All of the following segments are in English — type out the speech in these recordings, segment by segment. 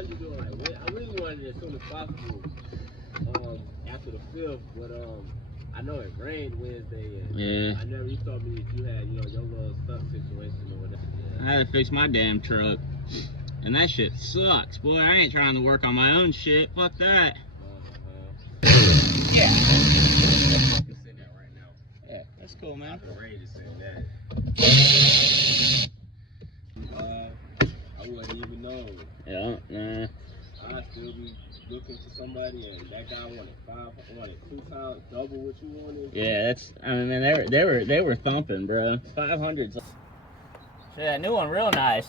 wanted to do it like, I really wanted it as soon as possible. After the 5th, but I know it rained Wednesday, and Yeah. I never. You told me if you had, you know, your little stuff situation or whatever. Yeah. I had to fix my damn truck, and that shit sucks, boy. I ain't trying to work on my own shit. Fuck that. Yeah. I can send that right now. Yeah, that's cool, man. I've been ready to send that. I wouldn't even know. Yeah, nah. I'd still be looking for somebody, and that guy wanted 2 times double what you wanted. Yeah, that's. I mean, they were thumping, bro. 500s. So that new one, real nice.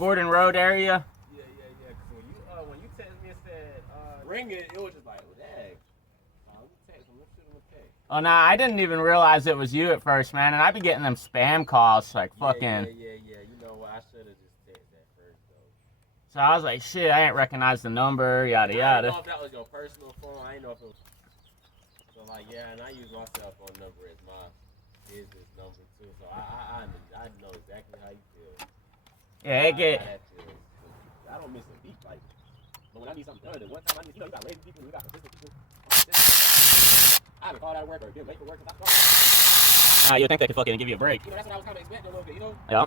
Gordon Road area. Yeah. Cause when you text me and said ring it, it was just like, dang. Text him. Let's shoot him a text. Oh no, I didn't even realize it was you at first, man. And I be getting them spam calls like fucking. Yeah. You know what? I should have just texted that first though. So I was like, shit, I ain't recognize the number, yada yada. I didn't know if that was your personal phone. I didn't know if it was. So like, yeah, and I use my cell phone number as my business number too. So I know exactly how you feel. Yeah, it get. I don't miss a beat like. But when I need something done, and one time I need, you got lazy people, you got consistent people. I haven't called out of work or been late for work since I started. You think they could fucking give you a break? You know, that's what I was kind of expecting a little bit, you know? Yeah.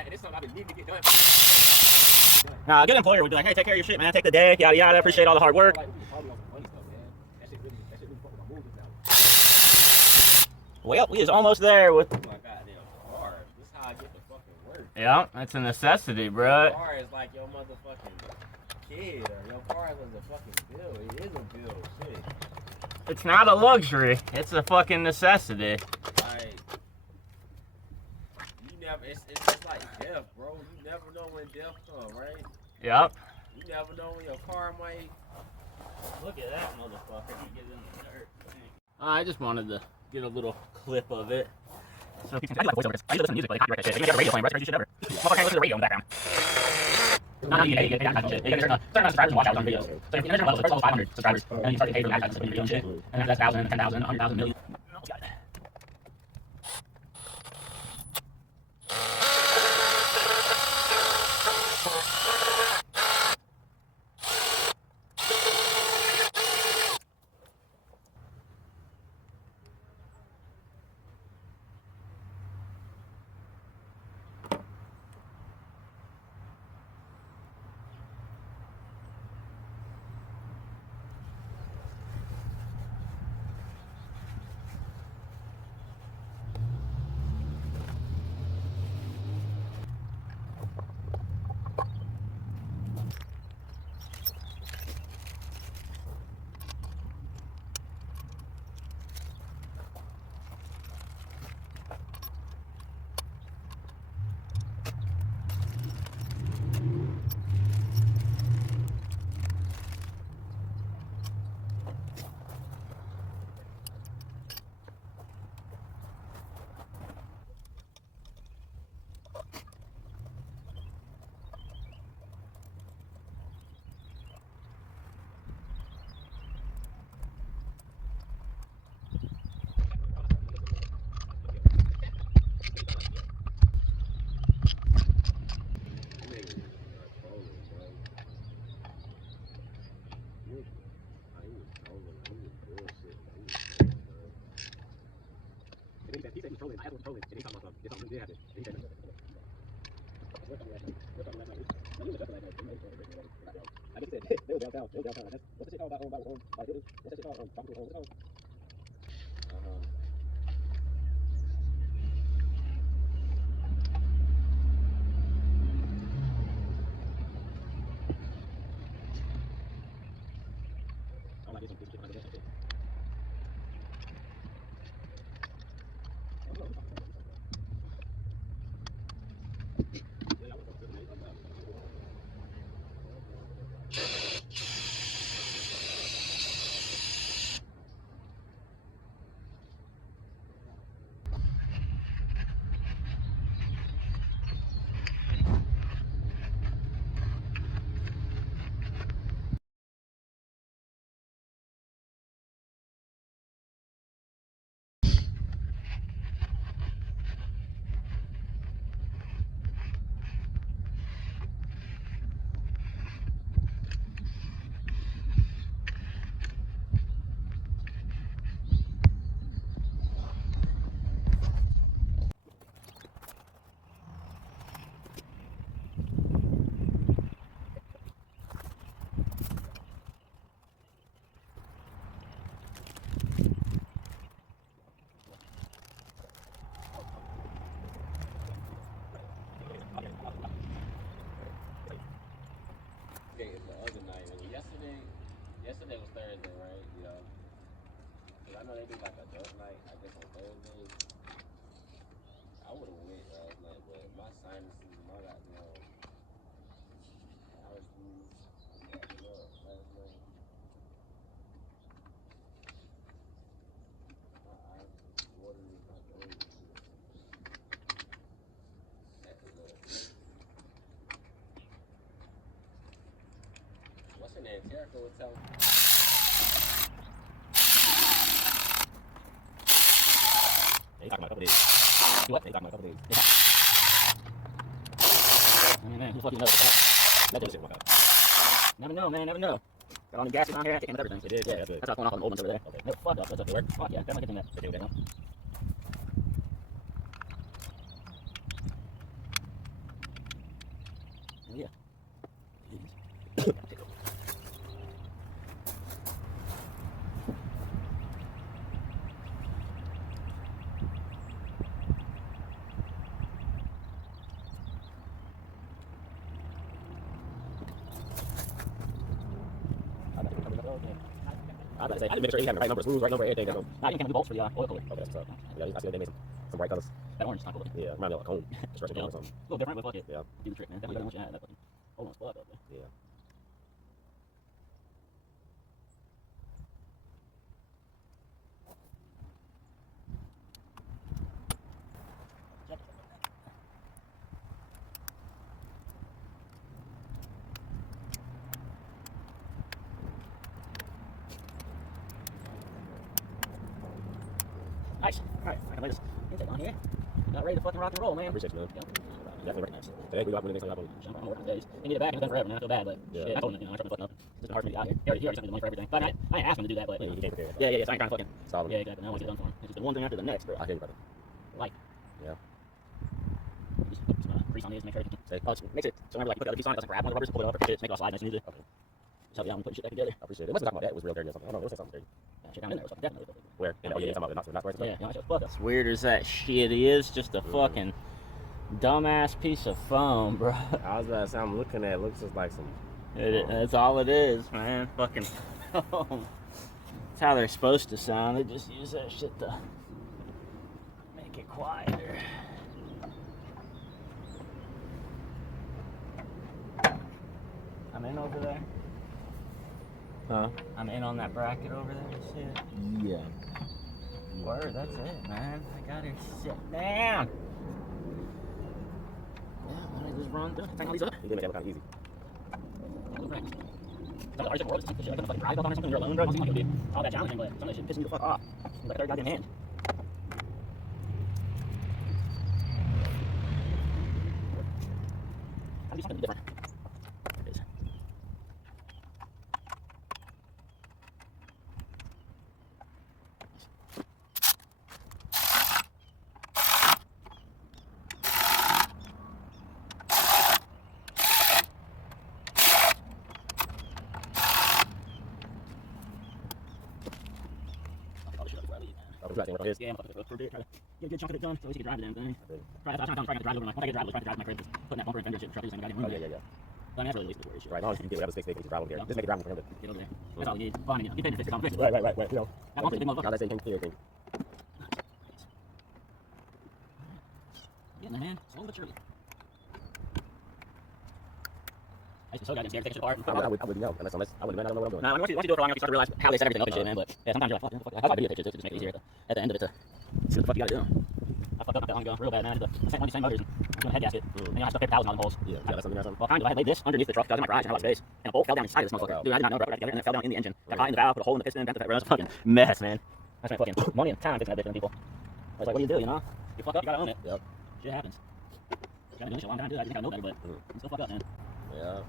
And it's something I've been needing to get done. Nah, a good employer would be like, hey, take care of your shit, man. Take the day, yada yada. Appreciate all the hard work. Well, we is almost there with. Oh my goddamn car. This is how I get the fucking work. Yeah, that's a necessity, bro. Your car is like your motherfucking kid, or your car is a fucking bill. It is a bill, shit. It's not a luxury. It's a fucking necessity. Like, you never. It's just like death, bro. You never know when death comes, right? Yep. You never know when your car might. Look at that motherfucker. He get in the dirt. I just wanted to get a little clip of it. So people, I do like voiceover. I used to listen to music, but they copyright that shit. You got a radio playing, right? You should never. Motherfucker can't listen to the radio in the background. No, you get advertising shit. You get certain subscribers and watch hours on videos. So if you measure levels, the first level is 500 subscribers, and then you start to pay for the advertising stuff, and shit. And then that's 1,000, 10,000, 100,000, million. Almost got it. Yesterday was Thursday, right? Yeah. Cause I know they do like a dope night, I guess on Thursdays. I would have went last night, but my sinuses, my goddamn Jericho would tell. He's talking about a couple days. What? He's talking about a couple days. Man, who the fuck you know? That shit work out. Never know, man. Never know. Got all the gaskets on here. I came with everything. It did, yeah, that's good. That's how going off on the old ones over there. Okay. No, fuck up. That's up to work. Fuck yeah, definitely getting that. They do that one. Yeah. I was about to say, I didn't make sure he had the right number of screws, right number, everything. Nah, you can have the bolts for the oil cooler. Okay, that's what's up. Yeah, I see they made some bright colors. That orange is not cool. Yeah, remind me of a cone. Stretching cone or something. A little different, but fuck it. Yeah. Do the trick, man. Definitely better than what you had. That fucking hold on, spot up there. Yeah. Nice. Alright, I can lay this intake on here. Got ready to fucking rock and roll, man. I appreciate you, man. Yep. Definitely recognize. Today we got one of the next time we got Jump on working days. They need it back. It's been forever now. I feel bad, but Yeah. shit, I told him, I tried to fucking up. It's just hard for me to get out here. He already sent me the money for everything. But I ain't asked him to do that, but Yeah, you can't prepare. yeah, so I ain't trying to fucking. Solid. Yeah, exactly. Now I want to get it done for him. It's just been one thing after the next, bro. I hear you, brother. Like. Yeah. Just put some grease on these, make sure it makes it so whenever like you put the other piece on, it doesn't grab one of the rubbers, pull it up, or make it all slide nice and easy. Okay. Just help you out when putting shit back together. I appreciate it. They must have talked about that. It was real dirty or something. I don't know. They said something dirty. Yeah, shit down in there was fucking definitely filthy. Where? Oh, yeah, talking about the not Yeah, yeah, fuck. As weird as that shit is, just a fucking dumbass piece of foam, bro. I was about to say, I'm looking at it. Looks just like some. That's all it is, man. Fucking foam. That's how they're supposed to sound. They just use that shit to make it quieter. I'm in over there. Huh? I'm in on that bracket over there. Shit. Yeah. Word, that's it, man. I got her sit down. Yeah, let me just run through. Take all these up. You did make that look kind of easy. Go practice. Some of the hardest shit in the world is to take this shit. I couldn't fucking drive up on or something when you're alone, bro. It seems like it would be all that challenging, but some of that shit pisses me the fuck off. It's like a third goddamn hand. Gotta do something different. There it is. Yeah, I'm fucking for a bit. Try to get a good chunk of it done so at least you can drive the damn thing. I was trying to drive over my. Once I get drive to my crib, just putting that bumper and fender shit in the truck, just goddamn room. Oh, yeah. But I mean, that's really the least of the worry shit. Right, as long as you can get whatever space they can drive over here. Just make it drivable for him to get over there. That's all we need. Well, I mean, you get paid to fix it, fix it. Right. You know. That bumper's a big motherfucker. Now that same thing, thing. Getting there, man. Slowly but surely. I used to be so goddamn scared to take shit apart. I wouldn't know unless I wouldn't know. I don't know what I'm doing. Nah, once you do it for long enough, you start to realize how they set everything up and shit, man. But yeah, sometimes you're like, fuck, I thought video pictures to just make it easier at the end of it to see what the fuck you gotta do. I fucked up not that long ago, real bad, man. I did one of these same motors and I was doing a head gasket. And I stuck paper towels in all the holes. Yeah, that's something or something. Well, kind of. I had laid this underneath the truck because I was in my garage and had a lot of space. And a bolt fell down inside of this motherfucker. Dude, I did not know, bro. It got together and it fell down in the engine. Got caught in the valve, put a hole in the piston, bent the run. It's a fucking mess, man. I spent fucking money and time fixing that bitch for them people. I was like, what do you do, you know? You fuck up, you gotta own it. Yep. Shit happens. I've been doing this shit a long time, dude. I think I know better, but I'm still fucked up, man. Yeah.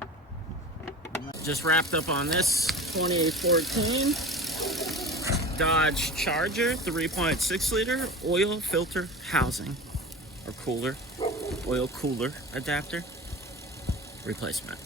Just wrapped up on this 2814 Dodge Charger 3.6 liter oil filter housing or cooler, oil cooler adapter replacement.